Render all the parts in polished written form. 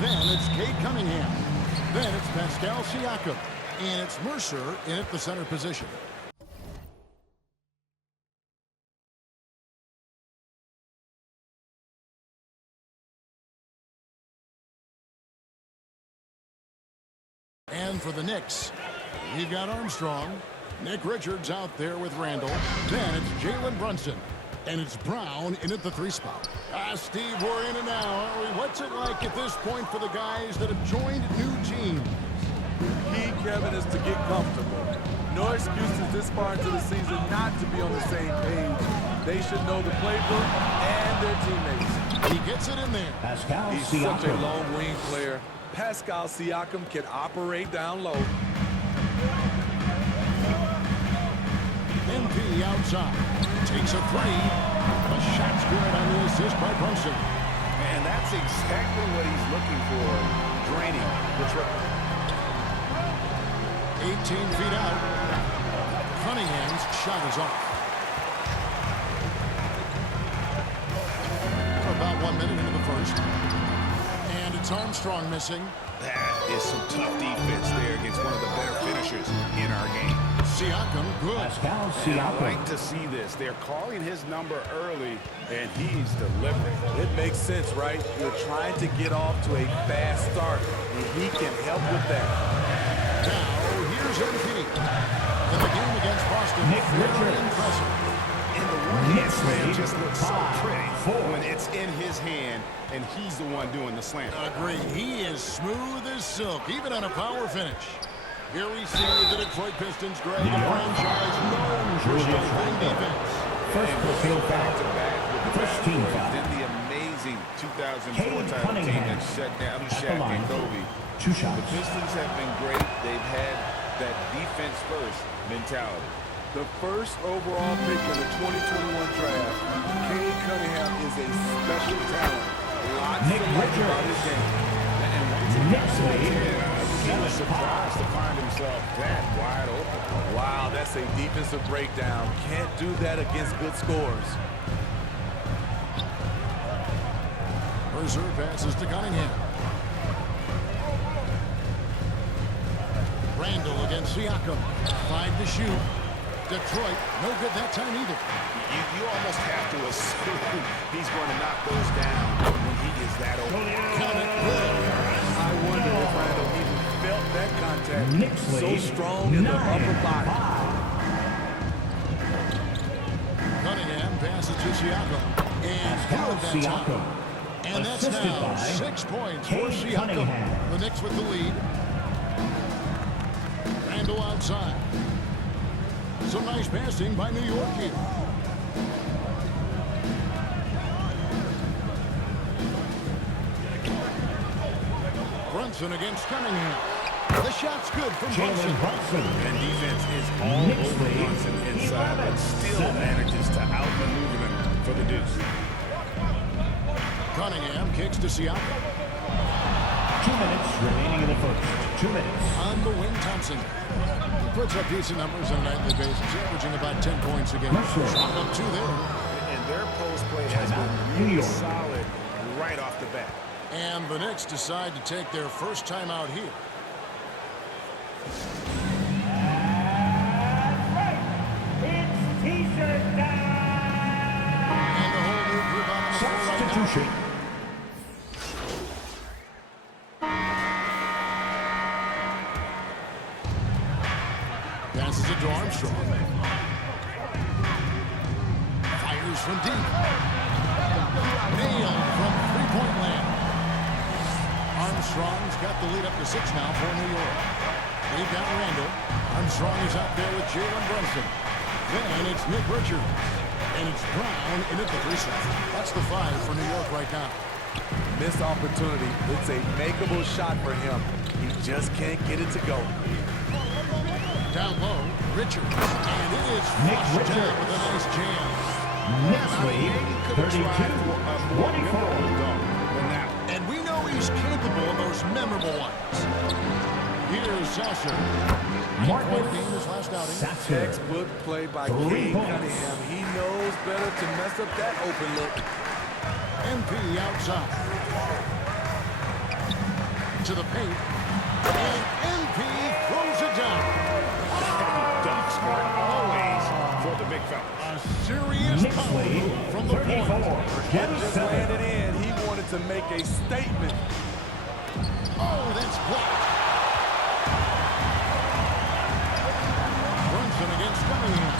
Then it's Cade Cunningham. Then it's Pascal Siakam. And it's Mercer in at the center position. And for the Knicks, we've got Armstrong. Nick Richards out there with Randall. Then it's Jalen Brunson. And it's Brown in at the 3 spot. Steve, we're in it now, aren't we? What's it like at this point for the guys that have joined new teams? Key, Kevin, is to get comfortable. No excuses this far into the season not to be on the same page. They should know the playbook and their teammates. He gets it in there. Pascal He's Siakam. such a long wing player. Pascal Siakam can operate down low. MP outside. Takes a 3. The shot's good on the assist by Brunson. And that's exactly what he's looking for. Draining the triple. 18 feet out. Cunningham's shot is off. About 1 minute into the first. And it's Armstrong missing. That is some tough defense there against one of the better finishers in our game. Siakam, good. Pascal And I Siakam. like to see this. They're calling his number early, and he's delivering. It makes sense, right? You're trying to get off to a fast start, and he can help with that. Now, here's MP. In the game against Boston, Nick very Richards. impressive. And the one-hand Knicks slam lead just looks so 5-4. pretty when it's in his hand, and he's the one doing the slam. Agree. He is smooth as silk, even on a power finish. Here we see the Detroit Pistons, Greg, a franchise known for strengthening defense. First field foul. Back-to-back with the First team foul. Then the amazing 2004 Cade title team Cunningham. that shut down At the Shaq line. and Kobe. 2 The shots. Pistons have been great. They've had that defense-first mentality. The first overall pick in the 2021 draft, Cade Cunningham is a special talent. Lots Nick to like about Richards. his game. And once he Knicks got to the lead 10, he was 7-5. surprised to find himself that wide open. Wow, that's a defensive breakdown. Can't do that against good scores. Mercer passes to Cunningham. Randall against Siakam. 5 to shoot. Detroit, no good that time either. You almost have to assume he's going to knock those down when he is that open. Count it good. I wonder if Randall even felt that contact. Knicks So lead strong in the upper body. 9-5. Cunningham passes to Siakam. And Pascal good that Siakam. time. And that's Assisted now by 6 points Cade for Siakam. Cunningham. The Knicks with the lead. Randall outside. Some nice passing by New York here. Brunson against Cunningham. The shot's good from Brunson. Jalen Brunson. And defense is all Knicks over lead Brunson inside, but still 11-7. manages to outmaneuver them for the deuce. Cunningham kicks to Siakam. 2 minutes remaining in the first. 2 minutes. On the wing, Thompson. He puts up decent numbers on a nightly basis, averaging about 10 points a game. Mercer. Shot up 2 there. And their post play has Timeout, been New really York. solid right off the bat. And the Knicks decide to take their first time out here. It's T-shirt time. And a whole new group on the floor right now. Substitution. Passes it to Armstrong. Fires from deep. Nailed from three-point land. Armstrong's got the lead up to 6 now for New York. They've got Randall. Armstrong is out there with Jalen Brunson. Then it's Nick Richards. And it's Brown in at the 3 slot. That's the 5 for New York right now. Missed opportunity. It's a makeable shot for him. He just can't get it to go. Down low, Richards. And it is Nick flushed down Richards. with a nice jam. Knicks lead 32-24. And we know he's capable of those memorable ones. Here's Sasser. Marcus Game his last outing. Sasser. Textbook play by 3 Cade points. Cunningham. He knows better to mess up that open look. MP outside. into the paint. And MP throws it down. Dunk smart always for the big fella. A serious Knicks power lead, move from the 34. point. Just landed in. He wanted to make a statement. Oh, that's blocked. Brunson against Cunningham.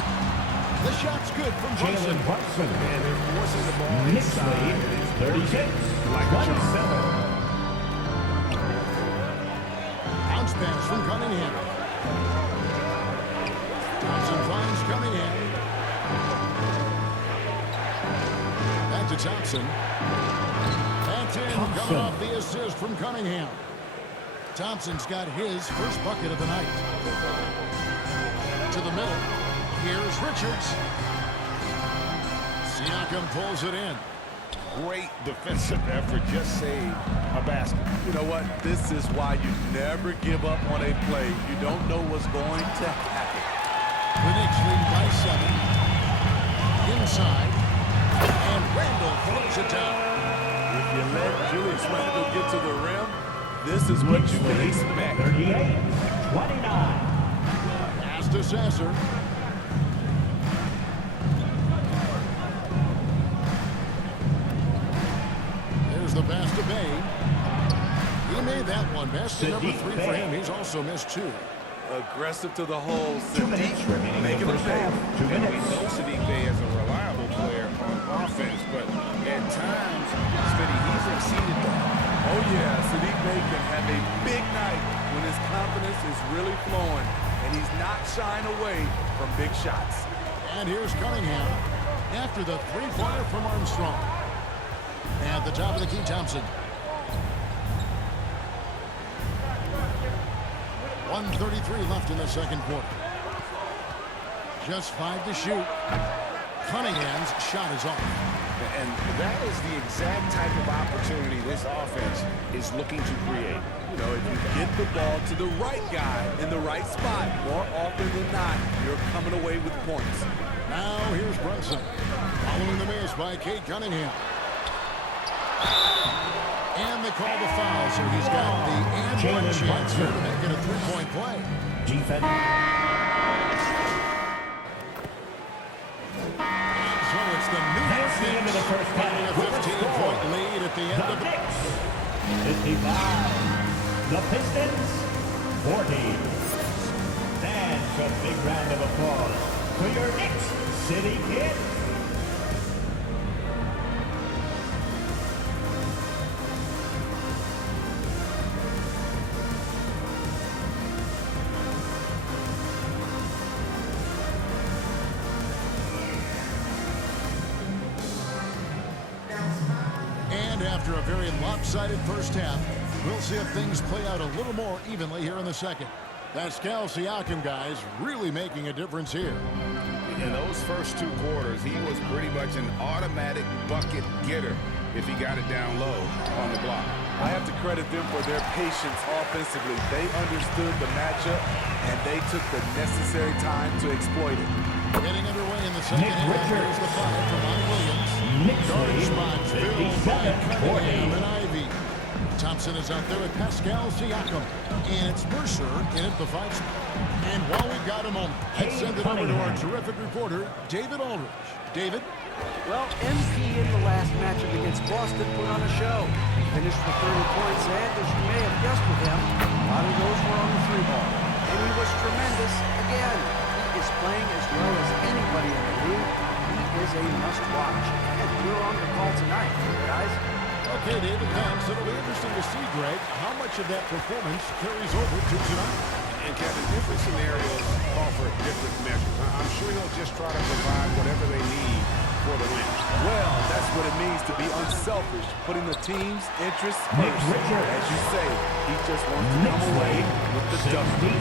The shot's good from Brunson. Jalen Brunson. And they're forcing the ball Knicks inside. lead, and it's 36. like a shot. 27. Bounce pass from Cunningham. Thompson finds Cunningham. Back to Thompson. That's in. Coming off the assist from Cunningham. Thompson's got his first bucket of the night. To the middle. Here's Richards. Siakam pulls it in. Great defensive effort. Just saved a basket. You know what? This is why you never give up on a play. You don't know what's going to happen. The Knicks lead by 7. Inside. And Randall throws it down. If you let Julius Randle get to the rim, this is what you can expect. 38. 29. Pass to Sasser. There's the pass to Bay. He made that one. Basket number 3 for him. He's also missed 2. Aggressive to the hole. 2 minutes remaining in the first half. 2 And we minutes. know Sadiq Bey is a reliable player on offense, but at times, Smitty, he's exceeded that. Oh, yeah. Sadiq Bey can have a big night when his confidence is really flowing, and he's not shying away from big shots. And here's Cunningham after the three-pointer from Armstrong. At the top of the key, Thompson. 1:33 left in the second quarter. Just 5 to shoot. Cunningham's shot is off. And that is the exact type of opportunity this offense is looking to create. You know, if you get the ball to the right guy in the right spot, more often than not, you're coming away with points. Now here's Brunson. Following the miss by Kate Cunningham. And they call the foul, so he's got the and one chance here to make it a three-point play. Defense. So it's the New York That's the end of the Knicks first half. getting a With the 15-point score. lead at the end The of the... Knicks. 55. The Pistons. 40. That's a big round of applause for your Knicks City Kids. And after a very lopsided first half, we'll see if things play out a little more evenly here in the second. Pascal Siakam, guys, really making a difference here. In those first 2 quarters, he was pretty much an automatic bucket getter if he got it down low on the block. I have to credit them for their patience offensively. They understood the matchup, and they took the necessary time to exploit it. Getting underway in the second half. Here's the 5 from Monty Williams. Guard spots filled by Cunningham and Ivy. Thompson is out there with Pascal Siakam. And it's Mercer in at the 5 spot. And while we've got a moment, let's send it over to our terrific reporter, David Aldridge. David? Well, MP in the last matchup against Boston put on a show. He finished with 30 points, and as you may have guessed with him, a lot of those were on the 3-ball. And he was tremendous again. He is playing as well as anybody in the league. He is a must-watch. And we're on the call tonight, guys. Okay, David, thanks. It'll be interesting to see, Greg, how much of that performance carries over to tonight. And Kevin, different scenarios call for different measures. I'm sure he'll just try to provide whatever they need for the win. Well, that's what it means to be unselfish, putting the team's interests first. As you say, he just wants to come away with the W.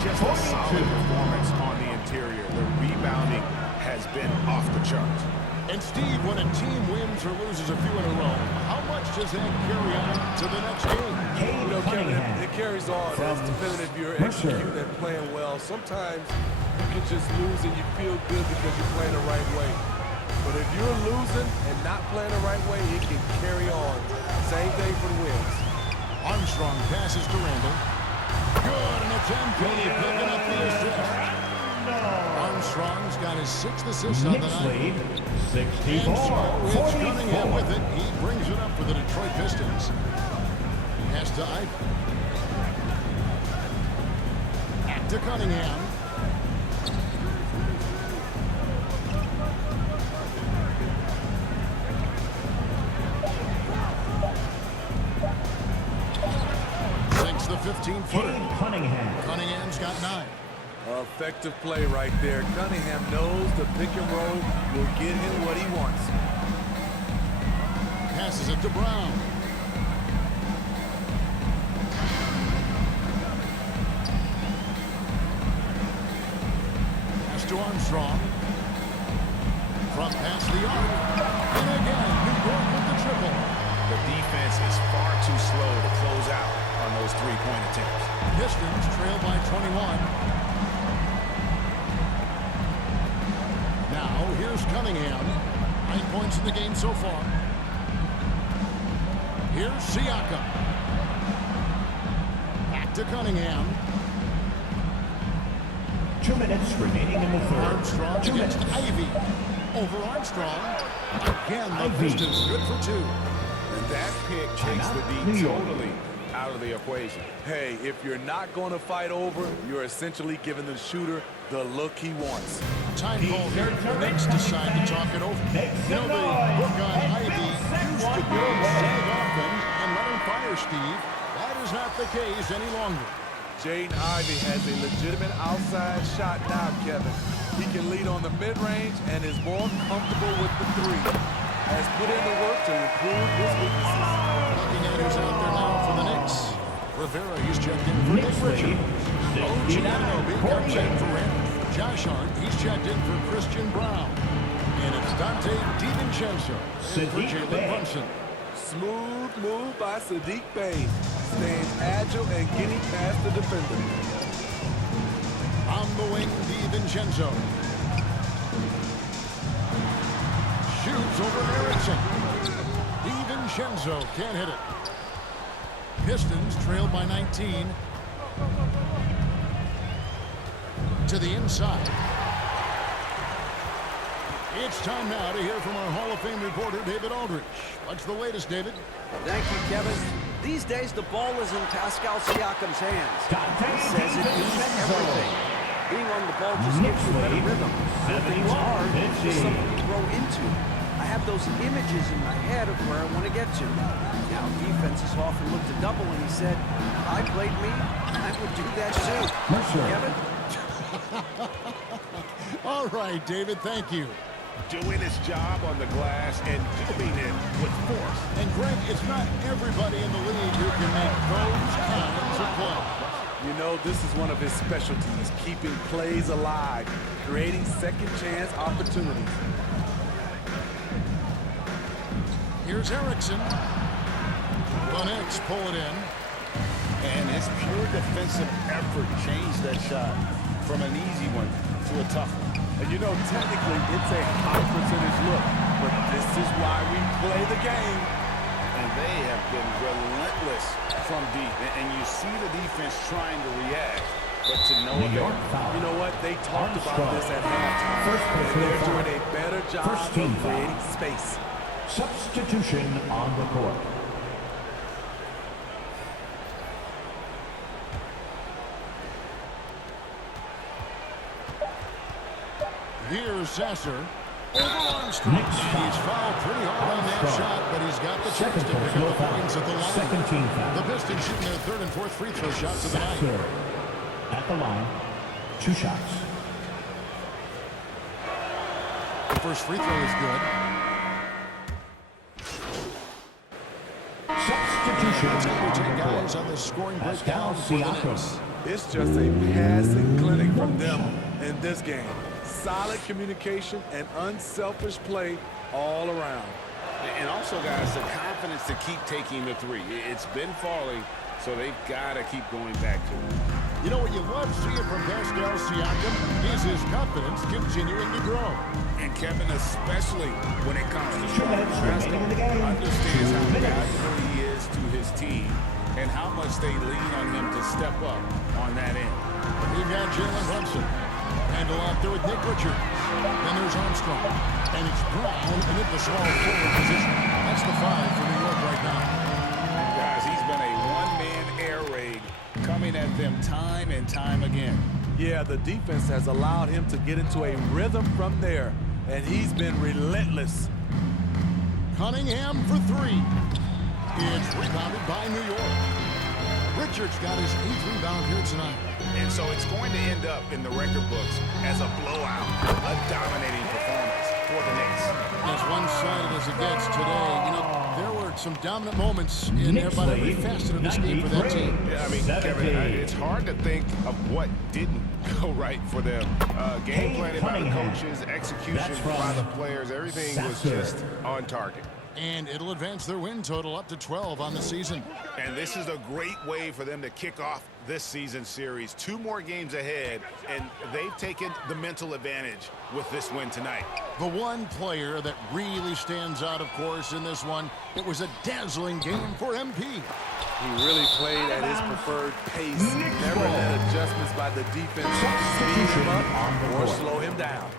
Just a solid performance on the interior. The rebounding has been off the charts. And Steve, when a team wins or loses a few in a row, how much does that carry on to the next game? You know, Kevin, it carries on. It's dependent if you're executing and playing well. Sometimes you can just lose and you feel good because you're playing the right way. But if you're losing and not playing the right way, it can carry on. Same thing for the wins. Armstrong passes to Randall. Good, and it's MK picking up the assist. Armstrong's got his 6th assist on the Knicks night. lead, And so it's Cunningham 64-44. with it. He brings it up for the Detroit Pistons. Pass to Ivey. Back to Cunningham. Sinks the 15-footer. Cunningham. Cunningham's got 9. Effective play right there. Cunningham knows the pick and roll will get him what he wants. Passes it to Brown. Pass to Armstrong. Front pass the arc. And again, New York with the triple. The defense is far too slow to close out on those three-point attempts. Pistons trail by 21. Now, here's Cunningham. 9 points in the game so far. Here's Siakam. Back to Cunningham. 2 minutes remaining in the third. Armstrong 2 against minutes. Ivey. Over Armstrong. Again, the Ivey. Pistons good for 2. And that pick takes the New D York. totally out of the equation. Hey, if you're not going to fight over, you're essentially giving the shooter the look he wants. Time call here. The Knicks decide to talk it over. You know, the book on Ivey used to be send it off him and let him fire Steve. That is not the case any longer. Jaden Ivey has a legitimate outside shot now, Kevin. He can lead on the mid-range and is more comfortable with the 3. Has put in the work to improve his weaknesses. Looking at who's out there now for the Knicks. Rivera, he's checked in for Nick Knicks Richards. lead, OG Anunoby comes in 69-48. for Randall. Josh Hart, he's checked in for Christian Brown. And it's Dante DiVincenzo in for Sadiq Jalen Bey. Brunson. Smooth move by Sadiq Bey. Staying agile and getting past the defender. On the wing, DiVincenzo. Shoots over Erickson. DiVincenzo can't hit it. Pistons trail by 19. To the inside. It's time now to hear from our Hall of Fame reporter, David Aldridge. What's the latest, David? Thank you, Kevin. These days, the ball is in Pascal Siakam's hands. He says it means everything. Being on the ball just gives you better rhythm. Working hard is something to grow into. I have those images in my head of where I want to get to. Now, defenses often look to double, and he said, if I played me, I would do that too. Kevin? All right, David, thank you. Doing his job on the glass and doing it with force. And Greg, it's not everybody in the league who can make those kinds of plays. You know, this is one of his specialties, keeping plays alive, creating second chance opportunities. Here's Erickson. The Knicks pull it in. And his pure defensive effort changed that shot from an easy one to a tough one. And you know, technically, it's a high percentage look, but this is why we play the game. And they have been relentless from deep. And you see the defense trying to react, but to no New York avail. foul. You know what? They talked about Armstrong. this at halftime. First And personal they're foul. doing a better job First team of foul. creating space. Substitution on the court. Here's Sasser. Over Armstrong. Knicks foul. He's fouled pretty hard on that Armstrong. shot, but he's got the chance Second to pick personal up the foul. points at the line. Second team foul. The Pistons shooting their third and fourth free throw shots of the night. Sasser at the line. 2 shots. The first free throw is good. Substitution We on take the guys court. on the scoring Pascal breakdown for the Siakam. Knicks. It's just a passing clinic from them in this game. Solid communication and unselfish play all around. And also, guys, the confidence to keep taking the three. It's been falling, so they've got to keep going back to it. You know what you love seeing from Pascal Siakam is his confidence continuing to grow. And Kevin, especially when it comes to 2 minutes remaining in the game. understands 2 how minutes. valuable he is to his team. and how much they lean on him to step up on that end. You've got Jalen Brunson. Handle out there with Nick Richards. Then there's Armstrong. And it's Brown in the small forward position. That's the 5 for New York right now. Guys, he's been a one-man air raid coming at them time and time again. Yeah, the defense has allowed him to get into a rhythm from there, and he's been relentless. Cunningham for 3. It's rebounded by New York. Richards got his 8th rebound here tonight. And so it's going to end up in the record books as a blowout, a dominating performance for the Knicks. As one-sided as it gets today, you know, there were some dominant moments in Knicks about every lead, facet of this game for that team. Yeah, I mean, Kevin, it's hard to think of what didn't go right for them. Game planning by the coaches, execution by the players, everything was just on target. And it'll advance their win total up to 12 on the season. And this is a great way for them to kick off this season series. 2 more games ahead, and they've taken the mental advantage with this win tonight. The one player that really stands out, of course, in this one, it was a dazzling game for MP. He really played at his preferred pace. Never let adjustments by the defense speed him up or slow him down.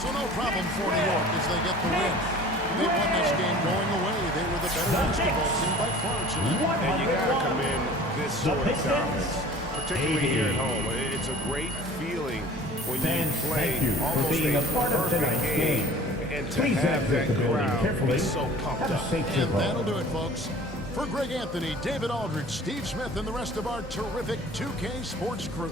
So no problem for New York as they get the win. They won this game going away. They were the better basketball team by far tonight. And you got to commend this sort of dominance, particularly here at home. It's a great feeling when you play almost a perfect game. And to have that crowd be so pumped up. And that'll do it, folks. For Greg Anthony, David Aldridge, Steve Smith, and the rest of our terrific 2K Sports crew,